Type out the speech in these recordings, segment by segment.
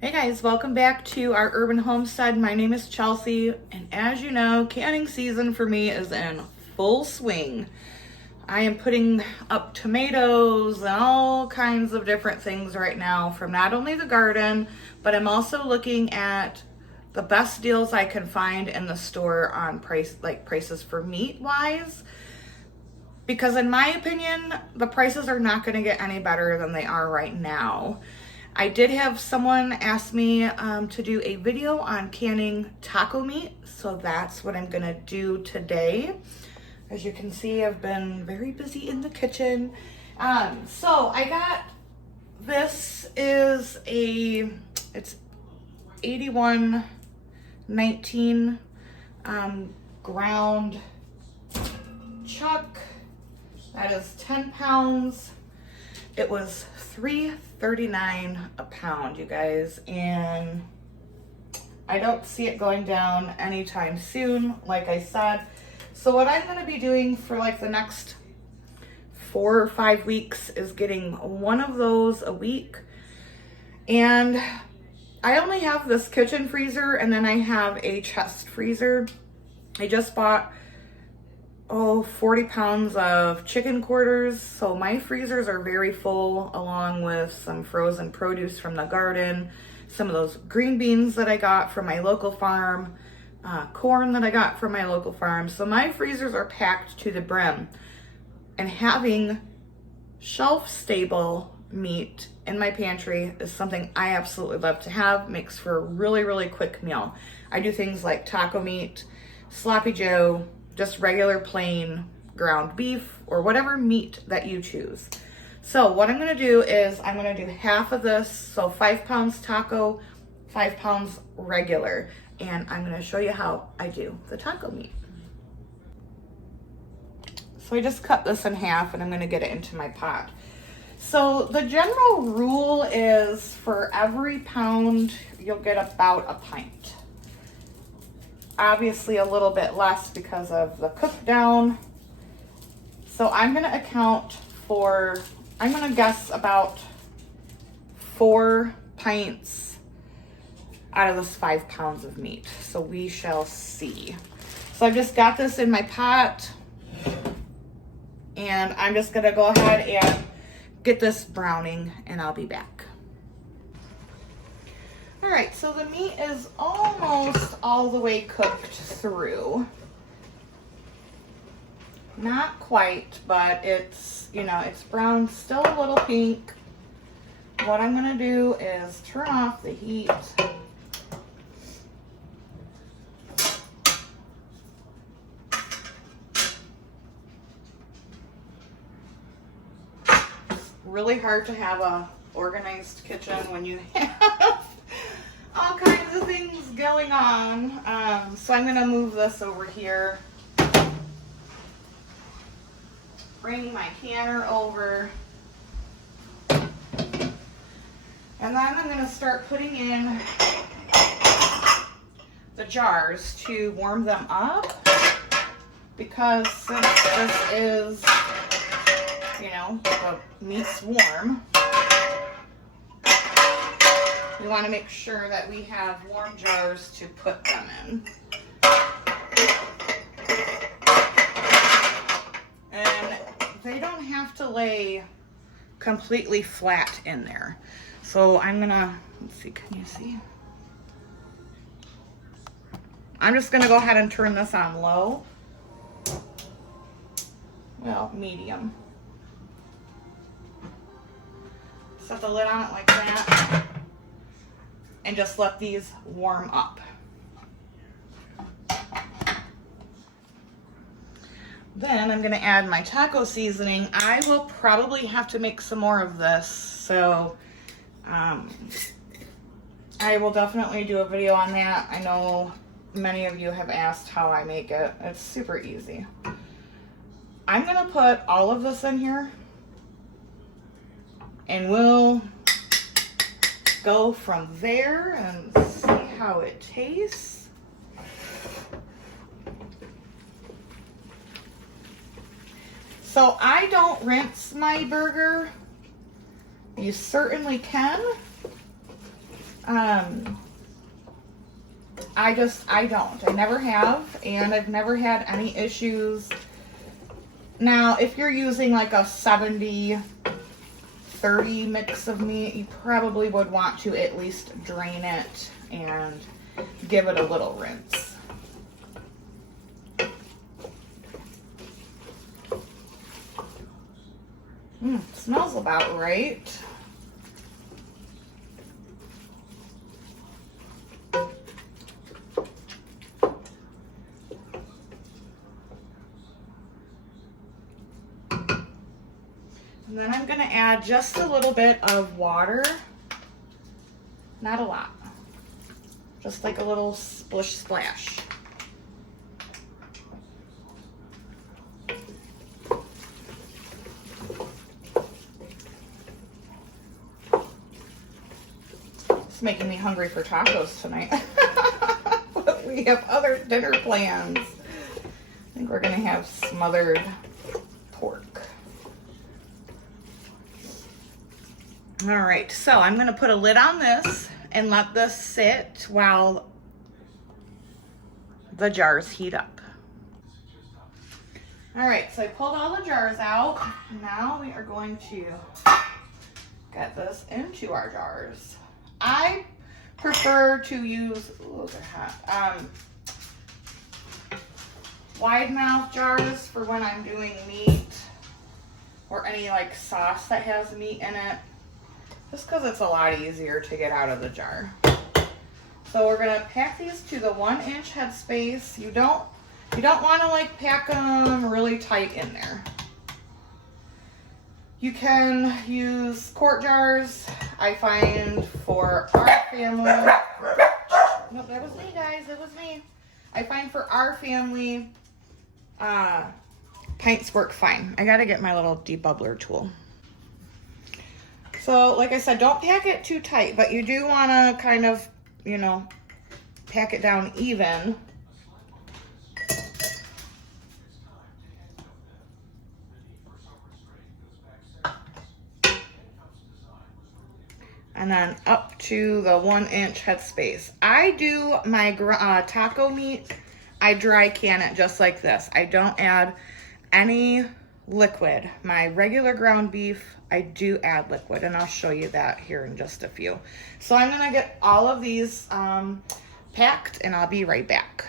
Hey guys, welcome back to our urban homestead. My name is Chelsea, and as you know, canning season for me is in full swing. I am putting up tomatoes and all kinds of different things right now from not only the garden, but I'm also looking at the best deals I can find in the store on prices for meat wise. Because in my opinion, the prices are not going to get any better than they are right now. I did have someone ask me to do a video on canning taco meat, so that's what I'm gonna do today. As you can see, I've been very busy in the kitchen. So I got, it's 8119 ground chuck. That is 10 pounds. It was $3.39 a pound, you guys, and I don't see it going down anytime soon, like I said. So what I'm going to be doing for like the next 4 or 5 weeks is getting one of those a week. And I only have this kitchen freezer, and then I have a chest freezer. I just bought 40 pounds of chicken quarters. So my freezers are very full, along with some frozen produce from the garden, some of those green beans that I got from my local farm, corn that I got from my local farm. So my freezers are packed to the brim, and having shelf stable meat in my pantry is something I absolutely love to have. Makes for a really, really quick meal. I do things like taco meat, sloppy joe, just regular plain ground beef, or whatever meat that you choose. So what I'm gonna do is I'm gonna do half of this, so 5 pounds taco, 5 pounds regular, and I'm gonna show you how I do the taco meat. So I just cut this in half, and I'm gonna get it into my pot. So the general rule is for every pound, you'll get about a pint. Obviously a little bit less because of the cook down. So I'm gonna I'm gonna guess about 4 pints out of this 5 pounds of meat. So we shall see. So I've just got this in my pot, and I'm just gonna go ahead and get this browning, and I'll be back. All right, so the meat is almost all the way cooked through. Not quite, but it's, it's brown, still a little pink. What I'm gonna do is turn off the heat. It's really hard to have a organized kitchen when you have all kinds of things going on. So I'm gonna move this over here. Bring my canner over. And then I'm gonna start putting in the jars to warm them up, because since this is, the meat's warm, we want to make sure that we have warm jars to put them in. And they don't have to lay completely flat in there. So I'm gonna, let's see, can you see? I'm just gonna go ahead and turn this on low. Well, medium. Set the lid on it like that, and just let these warm up. Then I'm gonna add my taco seasoning. I will probably have to make some more of this, so I will definitely do a video on that. I know many of you have asked how I make it. It's super easy. I'm gonna put all of this in here, and we'll go from there and see how it tastes. So I don't rinse my burger. You certainly can. I don't. I never have, and I've never had any issues. Now, if you're using like a 70-30 mix of meat, you probably would want to at least drain it and give it a little rinse. Smells about right. And then I'm going to add just a little bit of water. Not a lot. Just like a little splish splash. It's making me hungry for tacos tonight. But we have other dinner plans. I think we're going to have smothered pork. All right, so I'm going to put a lid on this and let this sit while the jars heat up. All right, so I pulled all the jars out. Now we are going to get this into our jars. I prefer to use, those are hot, wide mouth jars for when I'm doing meat or any like sauce that has meat in it. Just because it's a lot easier to get out of the jar. So we're gonna pack these to the 1-inch headspace. You don't want to like pack them really tight in there. You can use quart jars. I find for our family. Nope, that was me, guys. That was me. I find for our family, pints work fine. I gotta get my little debubbler tool. So, like I said, don't pack it too tight, but you do want to kind of, you know, pack it down even. And then up to the 1-inch headspace. I do my taco meat, I dry can it just like this. I don't add any liquid. My regular ground beef, I do add liquid, and I'll show you that here in just a few. So I'm gonna get all of these packed, and I'll be right back.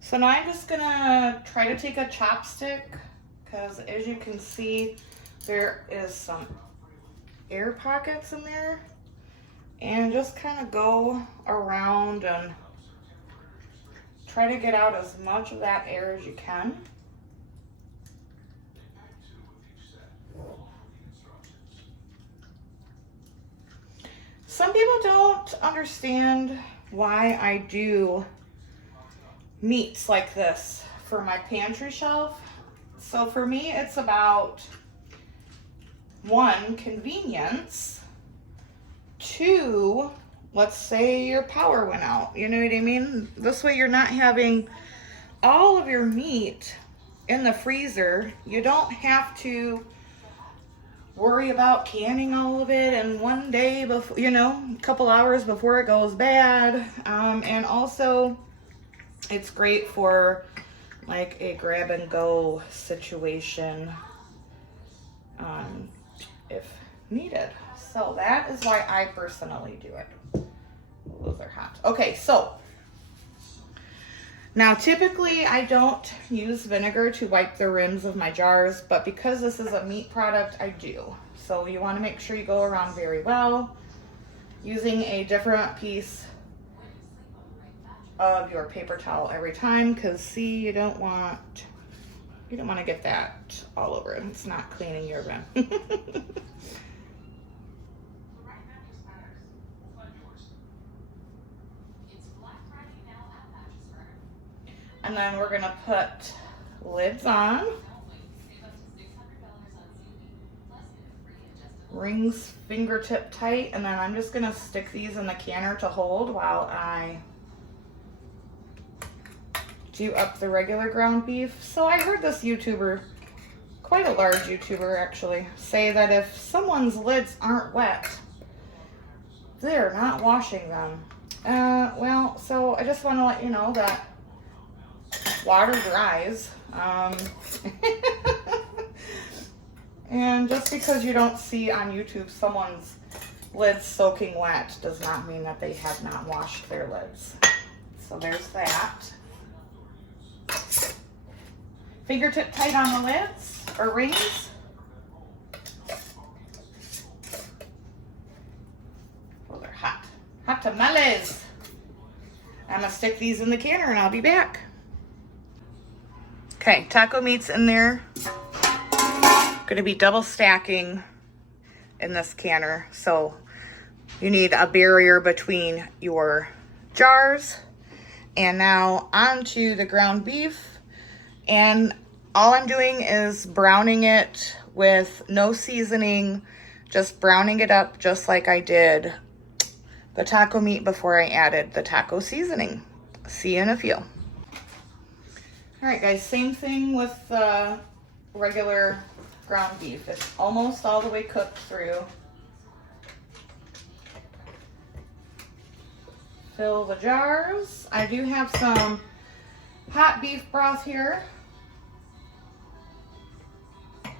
So now I'm just gonna try to take a chopstick, because as you can see, there is some air pockets in there, and just kind of go around and try to get out as much of that air as you can. Some people don't understand why I do meats like this for my pantry shelf. So for me, it's about 1, convenience. 2, let's say your power went out, you know what I mean? This way you're not having all of your meat in the freezer. You don't have to worry about canning all of it in one day before, you know, a couple hours before it goes bad. And also, it's great for like a grab and go situation if needed. So that is why I personally do it. Those are hot. Okay, so now typically I don't use vinegar to wipe the rims of my jars, but because this is a meat product, I do. So you want to make sure you go around very well, using a different piece of your paper towel every time, because see, you don't want to get that all over it. It's not cleaning your rim. And then we're gonna put lids on. Rings fingertip tight, and then I'm just gonna stick these in the canner to hold while I do up the regular ground beef. So I heard this YouTuber, quite a large YouTuber actually, say that if someone's lids aren't wet, they're not washing them. Well, so I just want to let you know that water dries. And just because you don't see on YouTube someone's lids soaking wet does not mean that they have not washed their lids. So there's that. Fingertip tight on the lids or rings. Oh, they're hot. Hot tamales. I'm gonna stick these in the canner and I'll be back. Okay, taco meat's in there. Going to be double stacking in this canner, so you need a barrier between your jars. And now onto the ground beef, and all I'm doing is browning it with no seasoning, just browning it up just like I did the taco meat before I added the taco seasoning. See you in a few. All right guys, same thing with the regular ground beef. It's almost all the way cooked through. Fill the jars. I do have some hot beef broth here. So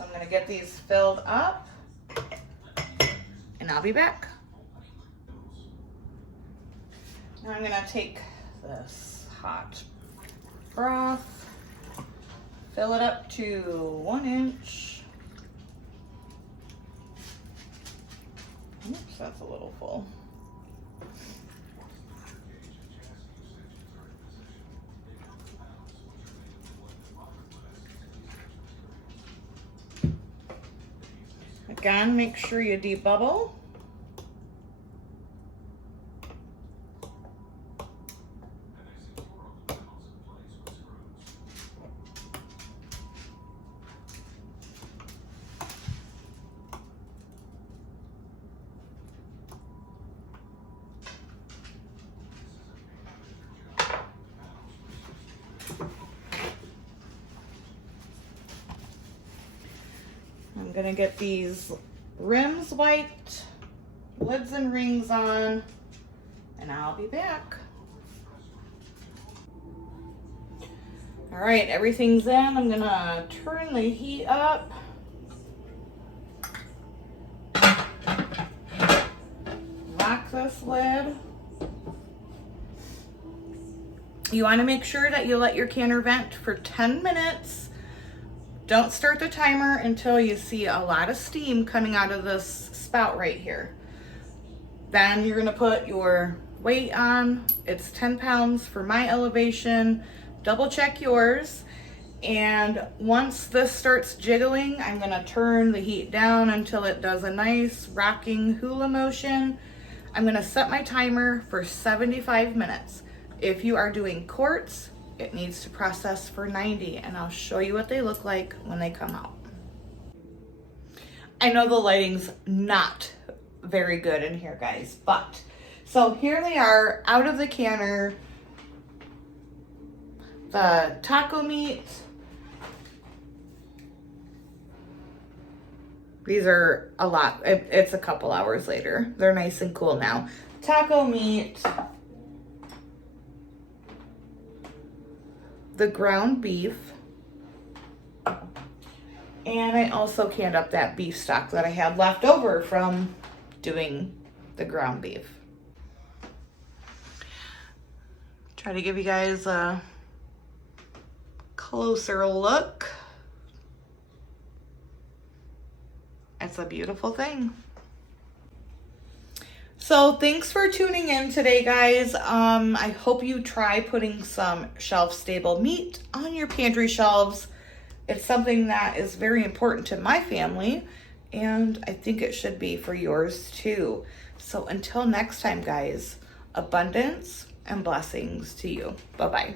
I'm gonna get these filled up and I'll be back. Now I'm gonna take this hot broth, fill it up to 1 inch. Oops, that's a little full. Again, make sure you debubble. I'm gonna get these rims wiped, lids and rings on, and I'll be back. All right, everything's in. I'm gonna turn the heat up. Lock this lid. You wanna make sure that you let your canner vent for 10 minutes. Don't start the timer until you see a lot of steam coming out of this spout right here. Then you're gonna put your weight on. It's 10 pounds for my elevation. Double check yours. And once this starts jiggling, I'm gonna turn the heat down until it does a nice rocking hula motion. I'm gonna set my timer for 75 minutes. If you are doing quarts, it needs to process for 90, and I'll show you what they look like when they come out. I know the lighting's not very good in here, guys, but so here they are out of the canner. The taco meat. These are a lot. It's a couple hours later. They're nice and cool now. Taco meat. The ground beef, and I also canned up that beef stock that I had left over from doing the ground beef. Try to give you guys a closer look. It's a beautiful thing. So thanks for tuning in today, guys. I hope you try putting some shelf-stable meat on your pantry shelves. It's something that is very important to my family, and I think it should be for yours too. So until next time, guys, Abundance and blessings to you. Bye-bye.